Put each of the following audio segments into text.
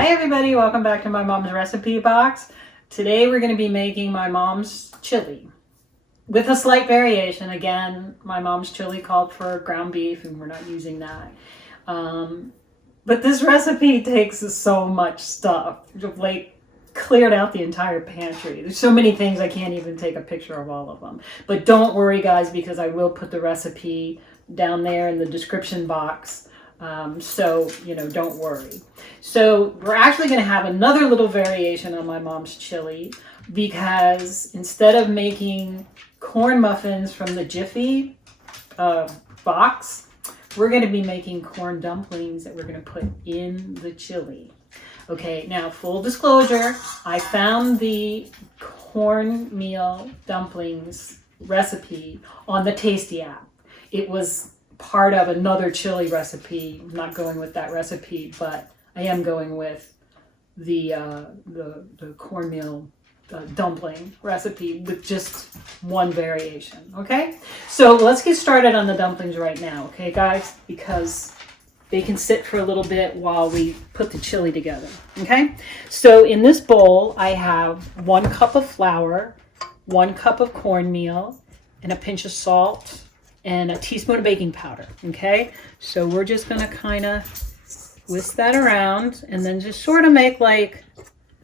Hi everybody, welcome back to my mom's recipe box. Today we're going to be making my mom's chili with a slight variation. Again, my mom's chili called for ground beef and we're not using that. But this recipe takes so much stuff. Like cleared out the entire pantry. There's so many things I can't even take a picture of all of them. But don't worry guys, because I will put the recipe down there in the description box. So, don't worry. So we're actually going to have another little variation on my mom's chili, because instead of making corn muffins from the Jiffy box, we're going to be making corn dumplings that we're going to put in the chili. Okay, now full disclosure, I found the cornmeal dumplings recipe on the Tasty app. It was part of another chili recipe. I'm not going with that recipe, but I am going with the cornmeal dumpling recipe with just one variation. Okay, so let's get started on the dumplings right now. Okay, guys, because they can sit for a little bit while we put the chili together. Okay, so in this bowl I have 1 cup of flour, 1 cup of cornmeal, and a pinch of salt, and a teaspoon of baking powder. Okay, so we're just gonna kind of whisk that around and then just sort of make like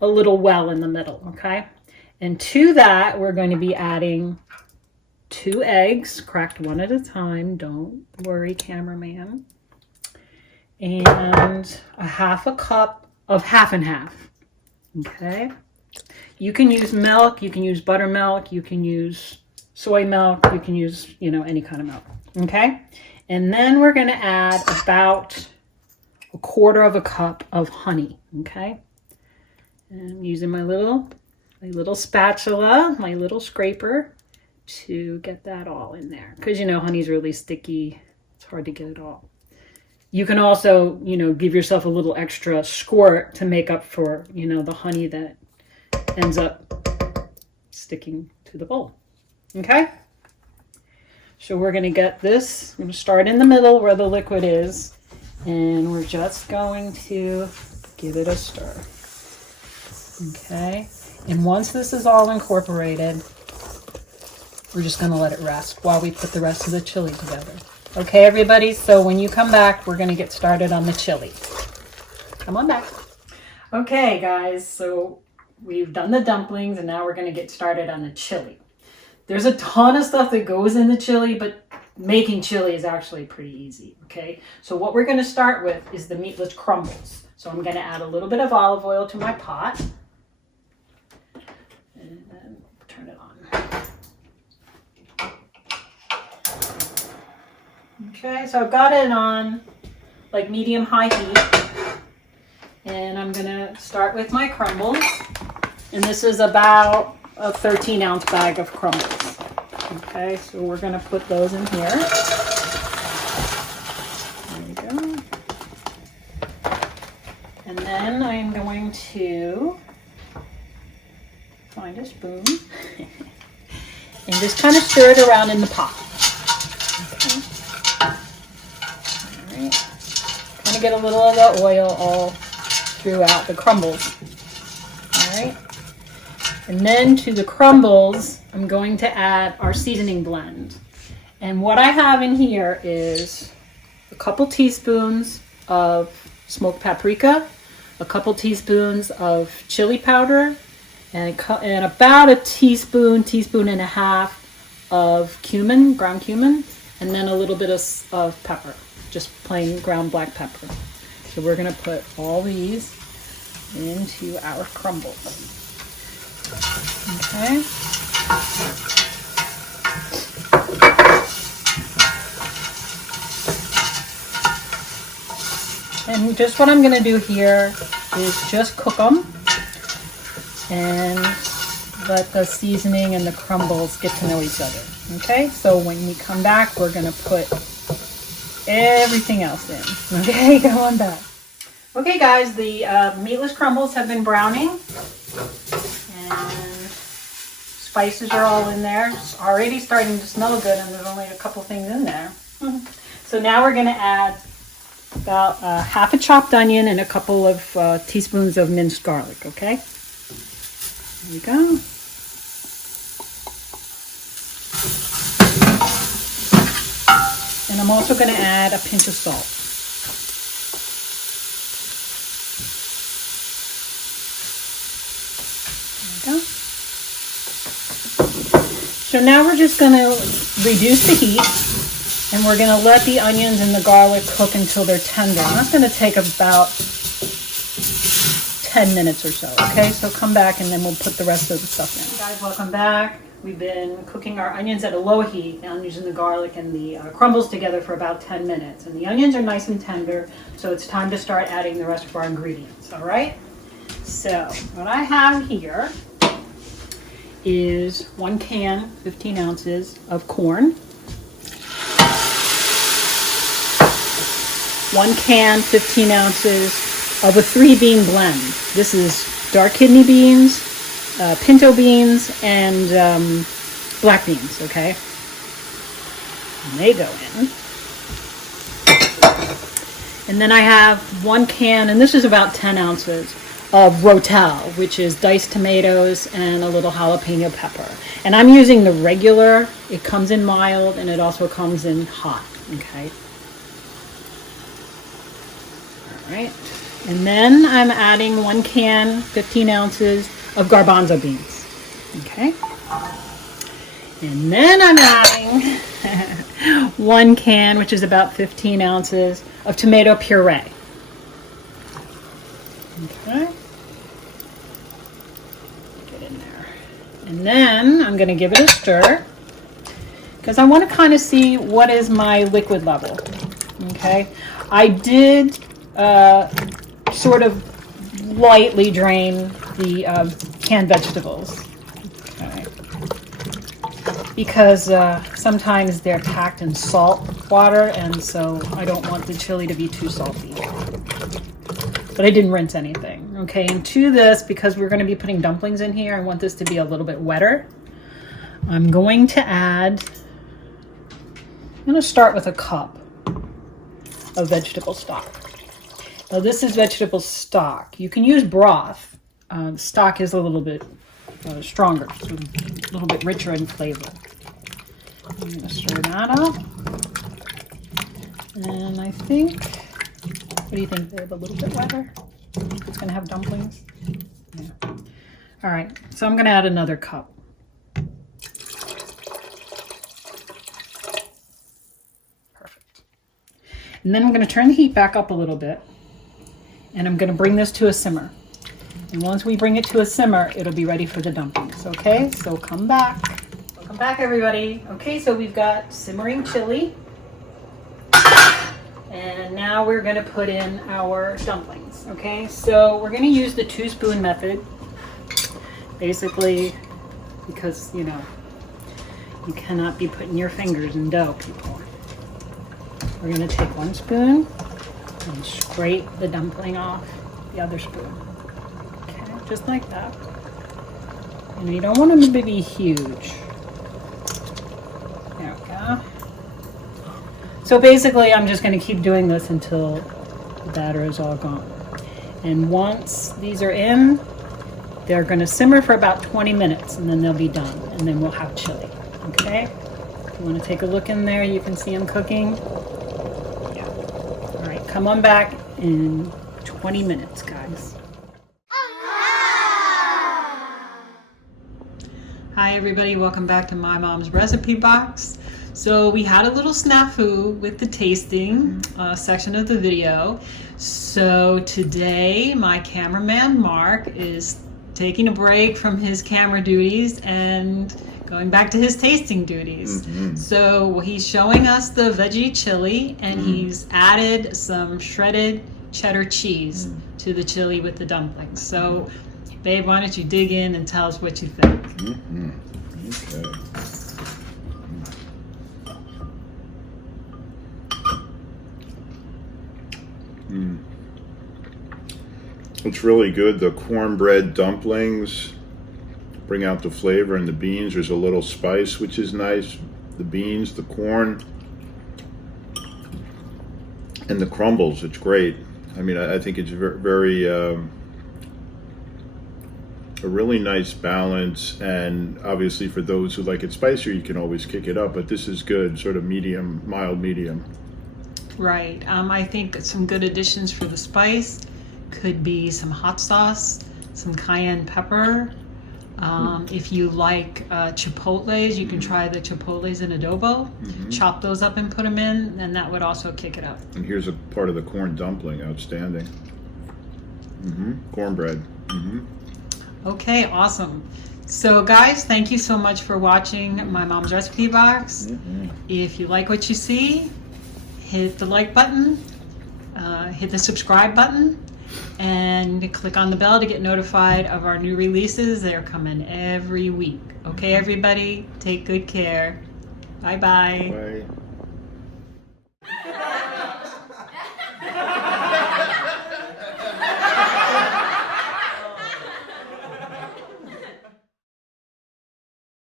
a little well in the middle. Okay, and to that we're going to be adding 2 eggs, cracked one at a time, don't worry cameraman, and a half a cup of half and half. Okay, you can use milk, you can use buttermilk, you can use soy milk, you can use, any kind of milk. Okay, and then we're going to add about 1/4 cup of honey. Okay, and I'm using my little spatula, my little scraper, to get that all in there, because honey's really sticky. It's hard to get it all. You can also give yourself a little extra squirt to make up for the honey that ends up sticking to the bowl. Okay, so we're going to get this. I'm going to start in the middle where the liquid is, and we're just going to give it a stir. Okay, and once this is all incorporated, we're just going to let it rest while we put the rest of the chili together. Okay, everybody, so when you come back, we're going to get started on the chili. Come on back. Okay, guys, so we've done the dumplings, and now we're going to get started on the chili. There's a ton of stuff that goes in the chili, but making chili is actually pretty easy, okay? So what we're going to start with is the meatless crumbles. So I'm going to add a little bit of olive oil to my pot. And then turn it on. Okay, so I've got it on like medium-high heat. And I'm going to start with my crumbles. And this is about a 13-ounce bag of crumbles. Okay, so we're going to put those in here. There we go. And then I'm going to find a spoon and just kind of stir it around in the pot. Okay. All right. Kind of get a little of the oil all throughout the crumbles. All right. And then to the crumbles, I'm going to add our seasoning blend. And what I have in here is a couple teaspoons of smoked paprika, a couple teaspoons of chili powder, and about a teaspoon and a half of cumin, ground cumin, and then a little bit of pepper, just plain ground black pepper. So we're going to put all these into our crumbles. Okay. And just what I'm going to do here is just cook them and let the seasoning and the crumbles get to know each other. Okay, so when we come back, we're going to put everything else in. Okay, go on back. Okay guys, the meatless crumbles have been browning. And spices are all in there. It's already starting to smell good, and there's only a couple things in there. So now we're going to add about half a chopped onion and a couple of teaspoons of minced garlic, okay? There you go. And I'm also going to add a pinch of salt. There you go. So now we're just going to reduce the heat, and we're going to let the onions and the garlic cook until they're tender. And that's going to take about 10 minutes or so, okay? So come back and then we'll put the rest of the stuff in. Guys, welcome back. We've been cooking our onions at a low heat, the onions and the garlic and the crumbles together for about 10 minutes. And the onions are nice and tender, so it's time to start adding the rest of our ingredients, all right? So what I have here is 1 can, 15 ounces of corn, 1 can, 15 ounces of a 3-bean blend. This is dark kidney beans, pinto beans, and black beans, okay? And they go in. And then I have 1 can, and this is about 10 ounces, of Rotel, which is diced tomatoes and a little jalapeno pepper. And I'm using the regular. It comes in mild and it also comes in hot, okay? All right. And then I'm adding 1 can, 15 ounces of garbanzo beans, okay? And then I'm adding 1 can, which is about 15 ounces of tomato puree. Okay. Get in there. And then I'm going to give it a stir because I want to kind of see what is my liquid level. Okay. I did sort of lightly drain the canned vegetables. Okay. Because sometimes they're packed in salt water, and so I don't want the chili to be too salty. But I didn't rinse anything. Okay, and to this, because we're going to be putting dumplings in here, I want this to be a little bit wetter. I'm going to add, I'm going to start with a cup of vegetable stock. Now this is vegetable stock. You can use broth. Stock is a little bit stronger, so a little bit richer in flavor. I'm going to stir that up. And I think, what do you think, babe? A little bit wetter? It's going to have dumplings? Yeah. All right, so I'm going to add another cup. Perfect. And then I'm going to turn the heat back up a little bit, and I'm going to bring this to a simmer. And once we bring it to a simmer, it'll be ready for the dumplings, okay? So come back. Welcome back, everybody. Okay, so we've got simmering chili. And now we're going to put in our dumplings, okay? So we're going to use the 2-spoon method, basically because, you know, you cannot be putting your fingers in dough, people. We're going to take 1 spoon and scrape the dumpling off the other spoon, okay? Just like that. And you don't want them to be huge. There we go. So basically, I'm just going to keep doing this until the batter is all gone. And once these are in, they're going to simmer for about 20 minutes, and then they'll be done. And then we'll have chili, okay? If you want to take a look in there, you can see them cooking. Yeah. All right, come on back in 20 minutes, guys. Hi, everybody. Welcome back to My Mom's Recipe Box. So we had a little snafu with the tasting section of the video. So today my cameraman Mark is taking a break from his camera duties and going back to his tasting duties. Mm-hmm. So he's showing us the veggie chili, and he's added some shredded cheddar cheese to the chili with the dumplings. So babe, why don't you dig in and tell us what you think? Mm-hmm. Okay. It's really good. The cornbread dumplings bring out the flavor, and the beans, there's a little spice, which is nice. The beans, the corn. And the crumbles, it's great. I mean, I think it's very a really nice balance. And obviously for those who like it spicier, you can always kick it up, but this is good, sort of medium, mild medium. Right. I think some good additions for the spice could be some hot sauce, some cayenne pepper. If you like chipotles, you can try the chipotles in adobo. Chop those up and put them in, and that would also kick it up. And here's a part of the corn dumpling, outstanding. Cornbread. Okay, awesome. So guys, thank you so much for watching my mom's recipe box. If you like what you see, hit the like button, hit the subscribe button, and click on the bell to get notified of our new releases. They're coming every week. Okay, everybody, take good care. Bye-bye. Bye.